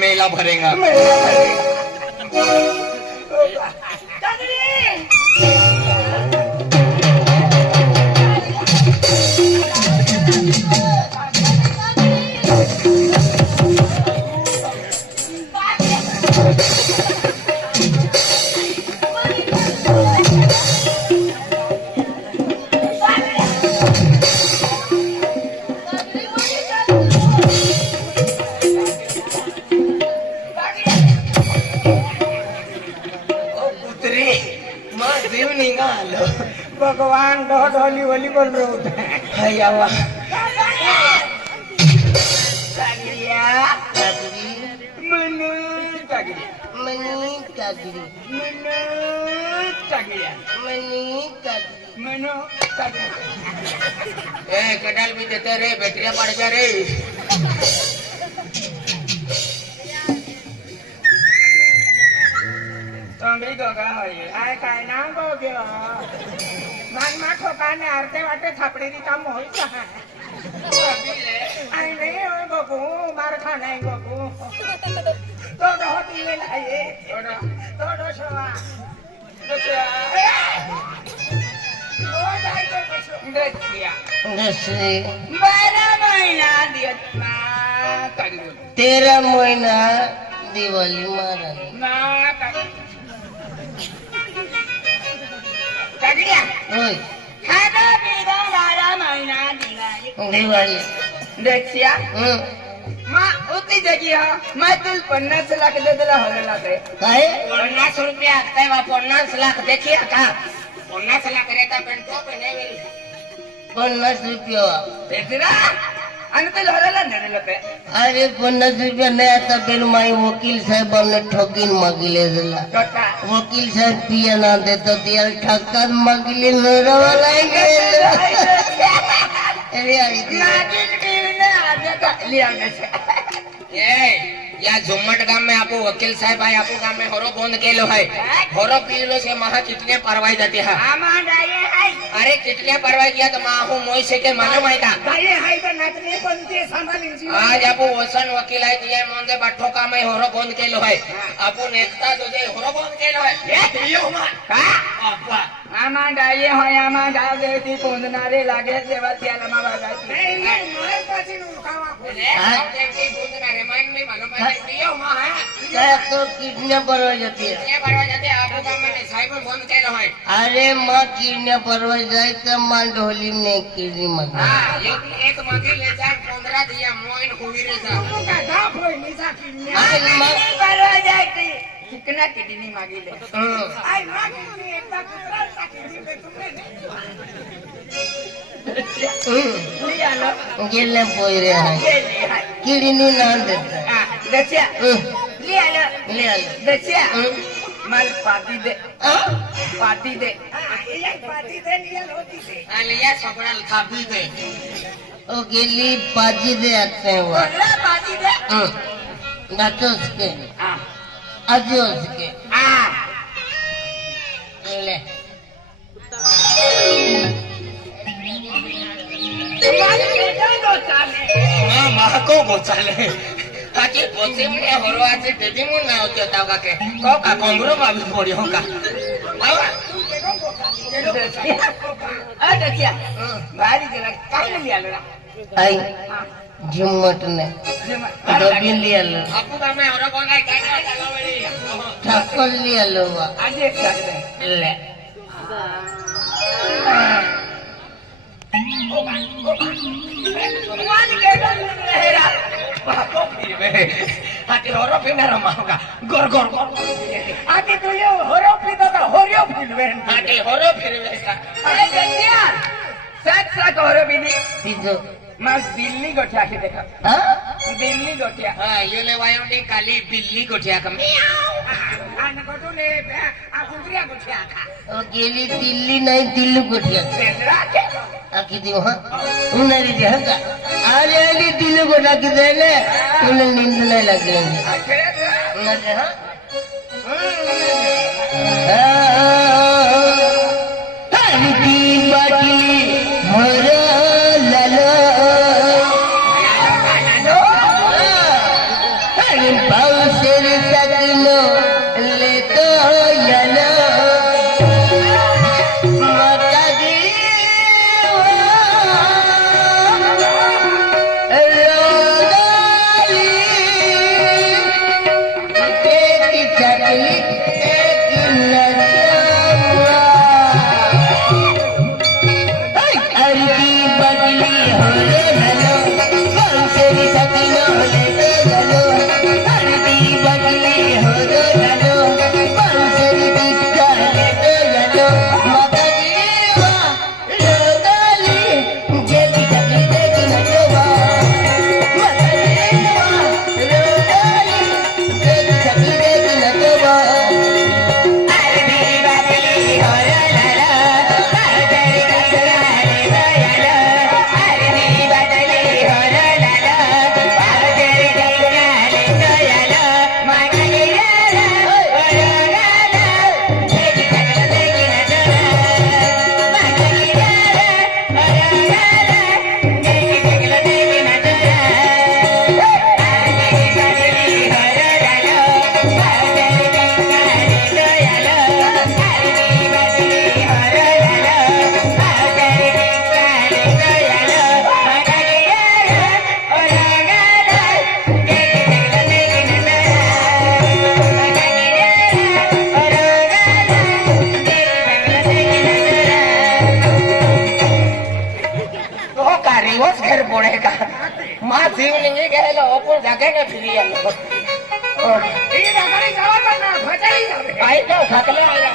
मेला भरेगा भगवान ढोली वली बोल रहे होते कडाल भी देते रे बैटरिया पड़ जा रे काय काय ना गो गे मान मा ठोकाने अर्धे वाटे थापडीनी काम होईल का आई नाही होय बघू मार खा नाही बघू तो होती वेळ आहे तो डोशवा बारा महिना दिवस 13 महिना दिवाळी मारा होय दिवाळी देखिया होती जगी मैं तुल 50 लाख दे दिला होला काय 50 रुपया आता 50 लाख देखिए का 50 लाख रहता पण तो पे नहीं मिली 50 रुपया तेरा आणि ते हरला नेले पे अरे 50 रुपया नाही आता बेन माई वकील साहेबांना ठोकीन मागिले दिला वकील साहेब पिया ना देतो त्याला ठक्कात मागिले नरवाला या झुम्मट गांव में आपको वकील साहब है आपको गांव में होरो बंद केलो है होरो पीलो से महा कितने परवाई जाती है अरे कितने परवाई किया तो माहू मोई से के मालूम है का आज आपको वसन वकील है ये मोंदे बट्ठो का में होरो बंद केलो है आपको नेता जो जे होरो बंद केलो है ये यो मा का अप्पा आमा डाये होय आमा गाव देती कोंदनारे लागे सेवा त्याला मा बागाची नाही मार पाची उठावा देवती कोंदनारे माइन में मालूम है यो मा है काय तो किडनॅप परवा जाते ये परवा जाते आपको गांव में साहिब बंद केलो है अरे माँ किडनॅप परवा जाए तो माँ ढोली ने किडनी मगा हां एक मगी ले जा 15 दिया मोइन हुई रे जा का धाप होय निसा किडनी परवा जाती कितना किडनी मागिले आई मागिले एकदा कुत्रा किडनी पे तुमने लियालो गेले पोयरे है किडनी ना देता दच्या लियालो दच्या माल पाती दे पाती दे लियालो होती दे लिया सपड़ा खापी दे ओ गेली पाजी दे आते हैं वो पाती दे गातो उसके हां आज उसके ले को बोचाले आके बोचे मुने होरो आचे देदी मुन ना होते ताका के को का कोंगरो मा भी पड़ी हो का आवा आ दच्या भारी जरा काय लियालो आई झुम्मट ने डबिन लिया लो आपको का मैं होरो कोन काय काय लगा वेली ठाकुर लिया लो आज एक साथ ले हाथी होरो फिना रमाऊंगा गोर गोर गोर आके तू ये होरो पीता था होरियो फिरवे हाथी होरो फिरवे सा अरे जल्दिया साथ साथ होरो पीनी पीजो मास दिल्ली गोठिया के देखा हाँ दिल्ली गोठिया हाँ ये ले वायों ने काली बिल्ली गोठिया कम आने को तो ले आ कुकरिया गोठिया था ओ गेली दिल्ली नहीं दिल्ली गोठिया तेरा के आखी दी वहाँ उन्हें दिया का आज आली दिल्ली गोठा की देने उन्हें नींद नहीं लगेंगे ना हाँ पावसेर सकनो लेतो यालो माता घर पड़ेगा माँ जीव नहीं गए ओपुर जाके ने फिरी आलो એ નગરી જવા તો ના ભટાઈ જાવે आई तो थकले आया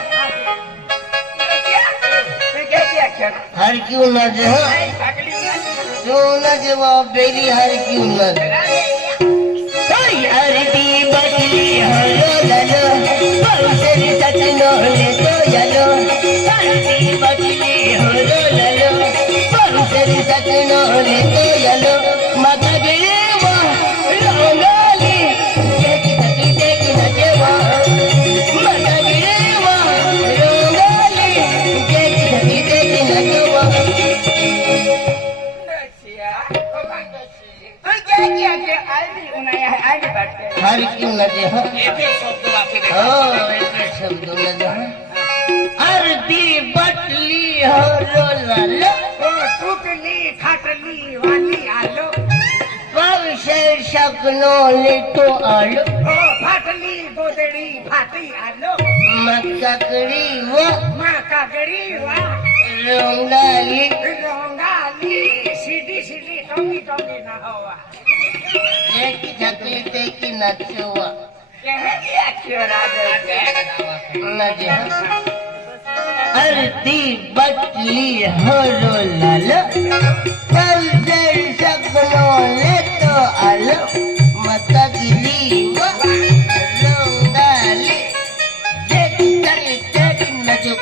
क्या हर क्यों न जे थकली ना क्यों न जे वो बेरी हर क्यों न अरती बदली हलो ललो पावसेर सकनो लेतो यालो अरती बदली हलो ललो पावसेर सकनो लेतो यालो माता गिरेवा रंगाली जेकी तकी तेकी नजेवा माता गिरेवा रंगाली जेकी तकी तेकी नजेवा तो क्या आई भी उन्हें आई भी बात कर हर क्यों न जे हो एक एक शब्द आके एक शब्द न जे अरती बटली हलो ललो ओ टूटली फाटली वाली आलो पावसेर सकनो लेतो आलो ओ फाटली गोदड़ी फाटी आलो मक्कड़ी वो माँ कागड़ी वा रंगाली रंगाली सीधी सीधी टोंगी टोंगी ना होवा एक झकली तेकी नचवा कह दिया क्यों राजा नजे अरती बटली हलो लालो पावसेर सकनो लेतो आलो माता गिरी वो रंगाली जेकी तकी तेकी नचो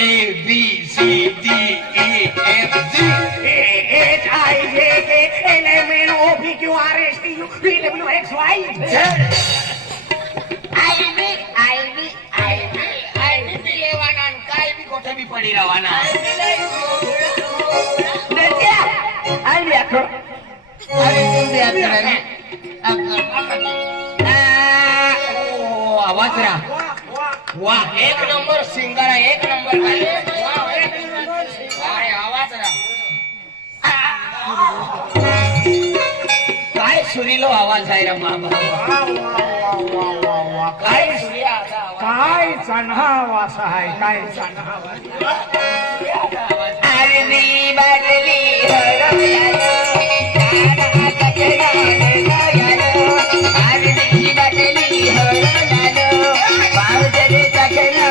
A B C D E F G H I J K L M N O P Q R S T U V W X Y લેવાના કાઈ બી કોઠે બી પડી રહેવાના आई आखो अरे तुम भी आकर ओ आवाज रा वाह एक नंबर सिंगर है एक नंबर अरे आवाज रा काय सुरीलो आवाज आहे रे बाबा काय सुरी असा आवाज काय चन्हावा सहाय काय चन्हावा आरती बदली हरवल्यालो काना कचरा गयालो आरती बदली हरवल्यालो पावसेर सकनो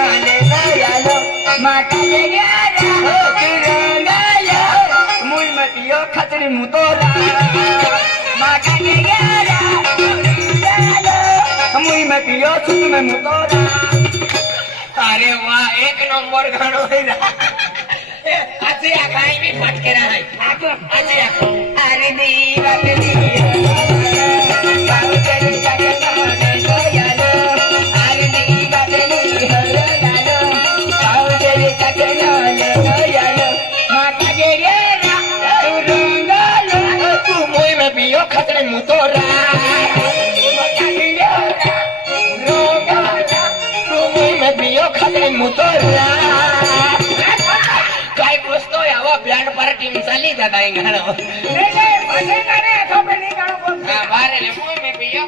गयालो माता गयालो रंगालो मुई मतियो खतरी मुतोरा माता गयालो रंगालो मुई मतियो सुन में मुतोरा अरे वाह एक नंबर गाणं आहे ना आजी काय मी फटकेरा आहे आजी अरे देवा बदली पावसेर सकनो गयालो आरती बदली हरवल्यालो पावसेर सकनो गयालो माता गयालो रंगालो तू मोय में पियो खतरे मुतोरा काय गोष्ट यावा बँड पार्टी चाली जाता है गाणं बारे ले मुंह में पियो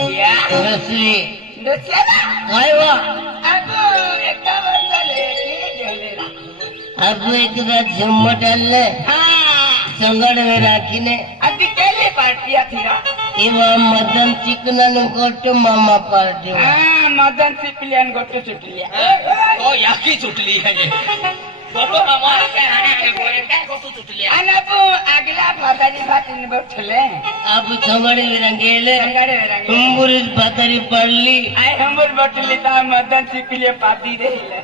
क्या रसली काय वा अगो एकदा झुम्मट आले संगड में राखीने अभी केली पार्टी थी इवा मदन चिकनन गोट मामा पार्टी मदन सिपिलियन गोटू चुटलिया ओ याकी चुटली है ये बोलो मामा काय हाणे गोरे काय गोटू चुटली है आणि अब अगला भातारी भातीने बसले अब संगड में रंगेले संगडे रंगे कुंबुरी भातारी पडली आय हमर बटली ता मदन सिपिलिय पाती देले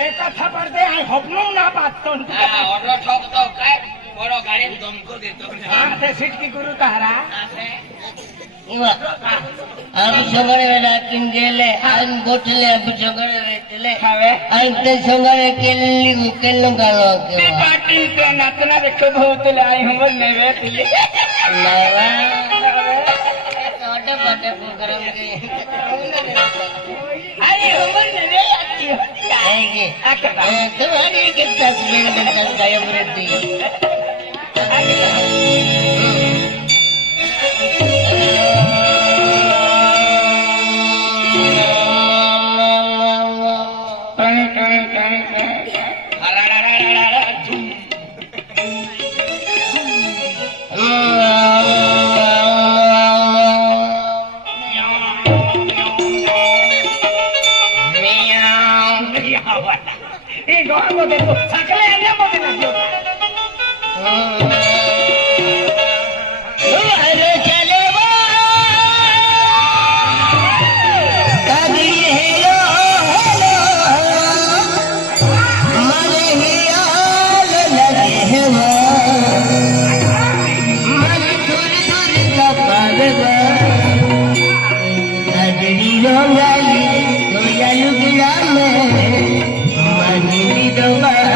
एक कथा पडते आय हपनो ना पाततो हां ऑर्डर ठोक तो काय बडो गाडी धमको देतो हां ते सिटकी गुरु कहारा इवा अब संगड में राखीन गेले अन गोठले अब संगड वेचले हवे अन ते संगड केल्लो गालो ते के पाटी ते नाचना देखो बहुतले आय हमर नेवे तिले नावा छोटे छोटे प्रोग्राम के आय हमर नेवे आती है के आकता तुम्हारी के तस्वीर में गायब रहती ए गाव मध्ये सकले यांना मध्ये लागलो अरे चले वो कभी हेलो हेलो मन ही आल लगे वो मन दूर दूर का पागवा अजरी रोंगाली तो यालू गिला में मनी दोबारी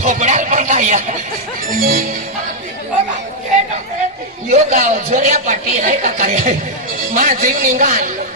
झोपड्याला पण काय यो गाव जोऱ्या पाटी आहे का काय माझी निघाल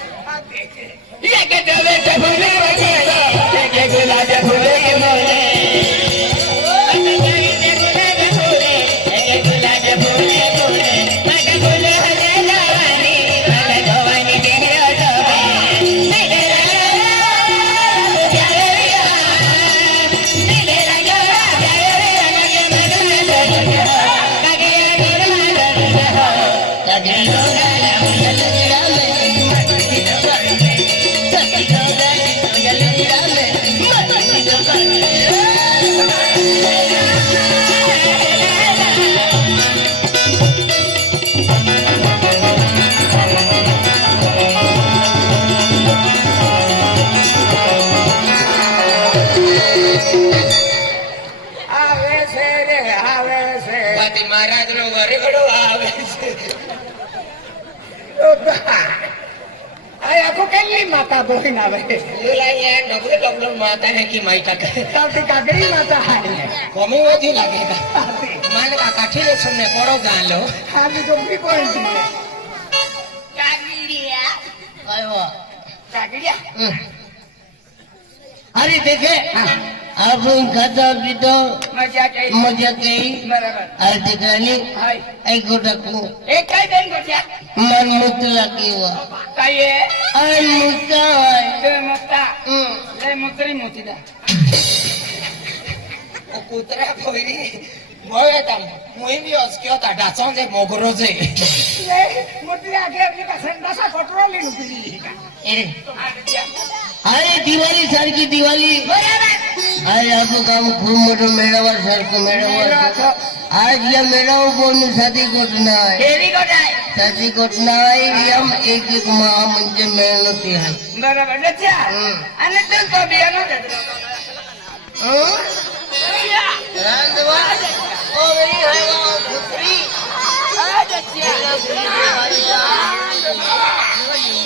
महाराज नो वरेगड़ो आवे आय आखो केली माता बहीण आवे युला या डबले डबले माता है कि माई का कागड़ी माता है कमी वधी लागेगा मान का काठीले सुनने कोड़ो गालो आम्ही दोघी कोण दिले काय हुआ? कागड्या अरे देखे आपण खाता पितो मजा काही मजा काही बरोबर अरे ठिकाणी हाय ऐकू टाकू एक काय देईन गोट्या मन मुतला किंवा काय आहे अन मुताय ते मुक्ता लय मुत्री मोतीदा ओ कुत्रा पोरी बोय ता मुई भी उसके ता डाचों जे मोगरो जे लय मोती आगे आपली का संडासा कटरोली नुकली अरे दिवाळी सारखी दिवाळी आज आपलं काम खूप मोठं मेळावा सारखं मेळावा आज या मेळावा बोलणं साधी गोष्ट नाही हेरी गोटाय साधी गोष्ट नाही यम एक एक महा म्हणजे मेहनती आहे बरोबर दच्या आणि तू तो बियाणं देतो रांधवा ओ मेरी हवा पुत्री आ दच्या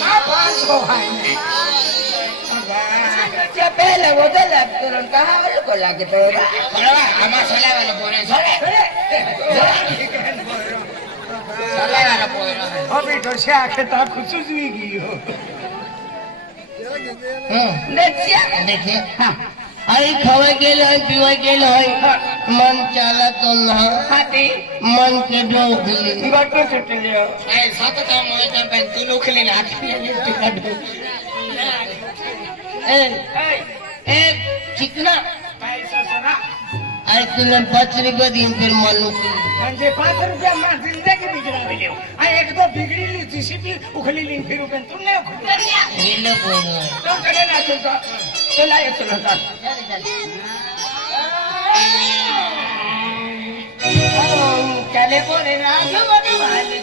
मा पांच को है दच्या पहले वो तो लगतो कहां वाले को लगतो बरोबर आमा सलाय वाला पोरे सलाय वाला पोरे अभी तो से आके ता कुछ भी गियो दच्या देखिए आई खवाय गेलं पिवाय गेलं मन चालत ना हाती मन के डोकली गट्टू सुटलियो ए सात का मोय का पेन तू लोखली ना एक चिकना पैसा सरा आई तुला 5 रुपये दिन फिर मानू की म्हणजे 5 रुपया मा जिंदगी बिगडावली आ एक दो बिगडीली जीसीबी उखलीली फिरू पण तू नाही उखली गेलं बोल तो कडे ना तो चला येतो ना चले बोले ना जो वाले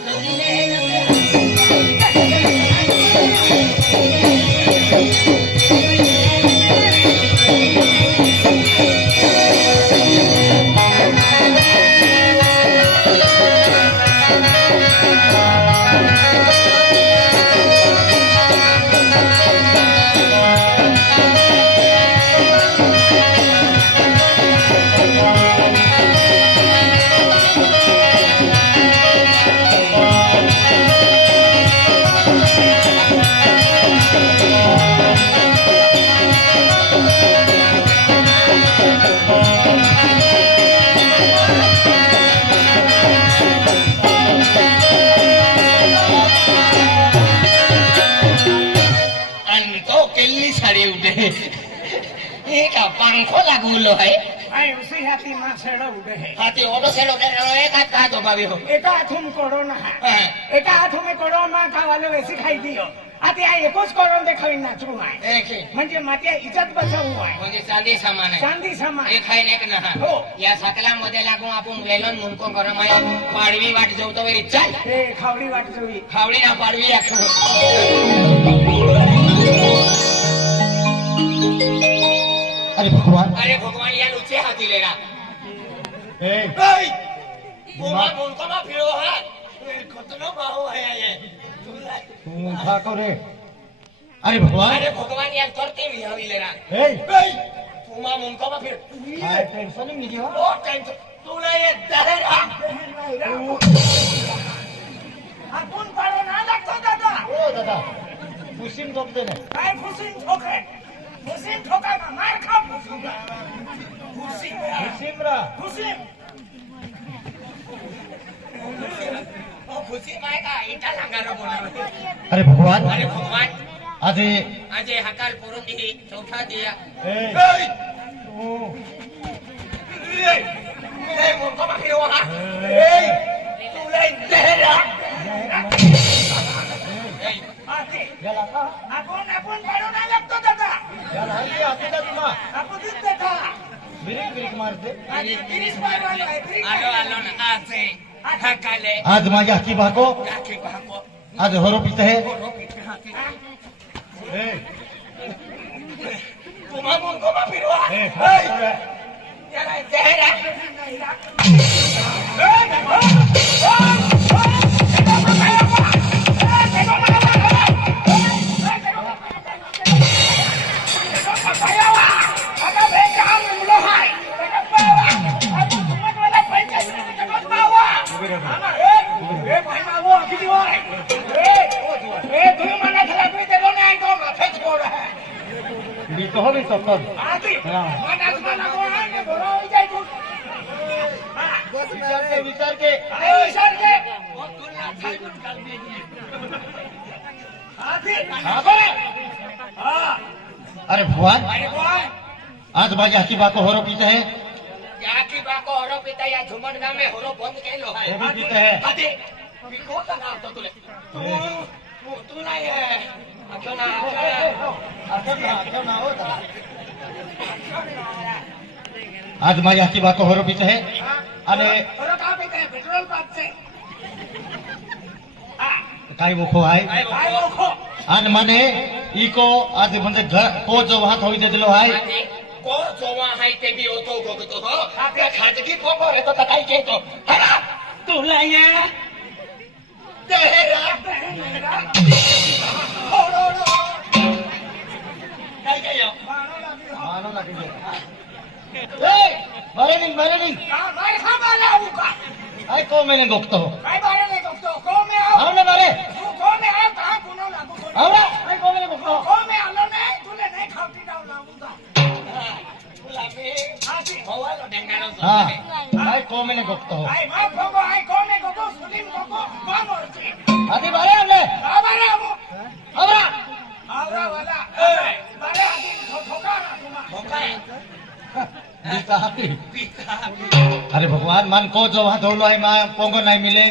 पंखो लागलो है आई उसी हाथी मां छेड़ा उड़े है हाथी ओडो सेडो एक हाथ का तो भाभी हो एका हाथून कोरोना है एका हाथू में कोरोना का वालो ऐसी खाई दियो आता या एकच कोरोना देखावी नाचू आहे एक म्हणजे मात्या इज्जत बचावू आहे म्हणजे चांदी सामान आहे चांदी सामान एक आहे एक ना हो या सकला मध्ये लागू आपण वेलन मुंको गरम आहे पाडवी वाट जाऊ तो वेरी चल हे खावडी वाट जोई खावडी ना पाडवी आखो अरे भगवान या लुचे हाथी लेना बुमा मुंको मा फिरो है कितना बाहो है ये खा को रे अरे भगवान यार करते भी हवी लेना बुमा मुंको मा फिर टेंशन नहीं लीजिए ओ टेंशन तूने ये दहेरा आपण पाडो ना लागतो दादा ओ दादा पुशीन झोप दे ना काय फुसीन ठोके फुसीन ठोका ना मार खा फुसीन पुशीमरा फुसीन ओ खुशी माय का इटा सांगारो बोला अरे भगवान आज आज हकाल पुरून दी चौथा दिया मुंको मा फिरो हा तू ले दहेरा आपण पाडो ना लागतो दादा आपण दिस देखा गिरीश मारवालो आहे आलो ना आज हकाले आज माझ्या हाती भाको राखी भाको आज हरो पित है तुम्हा मुंको मा फिरो याला दहेरा आती मनात मला कोण भरो होई जाय तू विचार के विचार के ओ तुला थाईगुन काल दे आती हां बरे हां अरे भगवान अरे कोण आज माझ्या हकीबा को होरो पीते है या की बाको हरो पिता या झुमट गाम में हरो बंद केलो है वो भी पीते है आते मी कोता नाव तो तुले तू नाही आहे अच्छा ना आज माझ्या हकीबा को होरो पीते है अरे भरो का पे काय पेट्रोल पंप से काय वो खो आहे काय ओखो आणि माने इको आज म्हणजे घर को जो वाहत होई दिलो आहे को जोवा हाय ते बी होतो बघतो हो आपल्या खाजगी फोटो येतो तर काय केतो हरा तुला या तेरा काय काय मानो ना ए मरे नहीं काय खाबाला उका आई को मैंने गोखतो हो काय बारे ले तो को में आओ आओ ना मारे तू को में आओ कहां कुनो लागू को आओ ना आई को मैंने गोखतो को में आलो नहीं तुले नहीं खावती डाव लागूगा तुला मी आती हवालो डेंगारो हां आई को मैंने गोखतो हो आई मा फोगो आई को में गोगो सुलिम गोगो मा मोरती आदि बारे हमने बारे आबो हमरा आवरा वाला बारे आदि ठोका ना तुमा ठोका बीता अरे भगवान मान को जो वहां धोलो है मां पोंगो नहीं मिले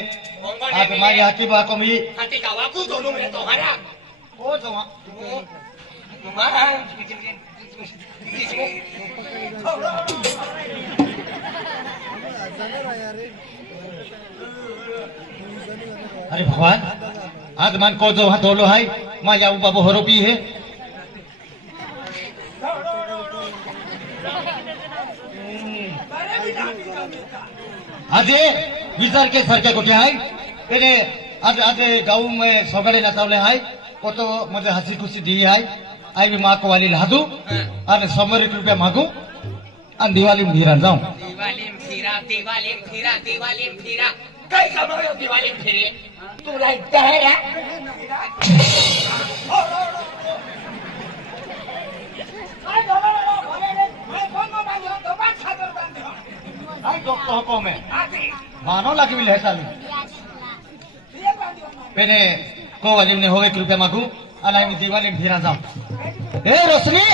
आज मारी हकीबा को मी हाती का वाकू दोनों में तो हरा को जो वहां अरे भगवान आज मान को जो वहां धोलो है मां याऊ बाबू होरो पी है आज ये विचार के सर के गोटे है तेरे आज आज गाँव में सगड़े नचावले है वो तो मुझे हंसी खुशी दी है आई भी माँ को वाली लादू और 100 रुपया मांगू और दिवाली में भीरा जाऊं दिवाली में फिरा काय कमायो दिवाली में फिरे तुला इतना काय दोला भले रे मैं फोगो बांधो तो बात खातर बांधो आई डॉक्टर को में आती मानो लगी मिले चालू ये बांधो पेने को वाली ने हो 1 रुपया मांगू और आई भी दिवाली में भीरा जाऊं ए रोशनी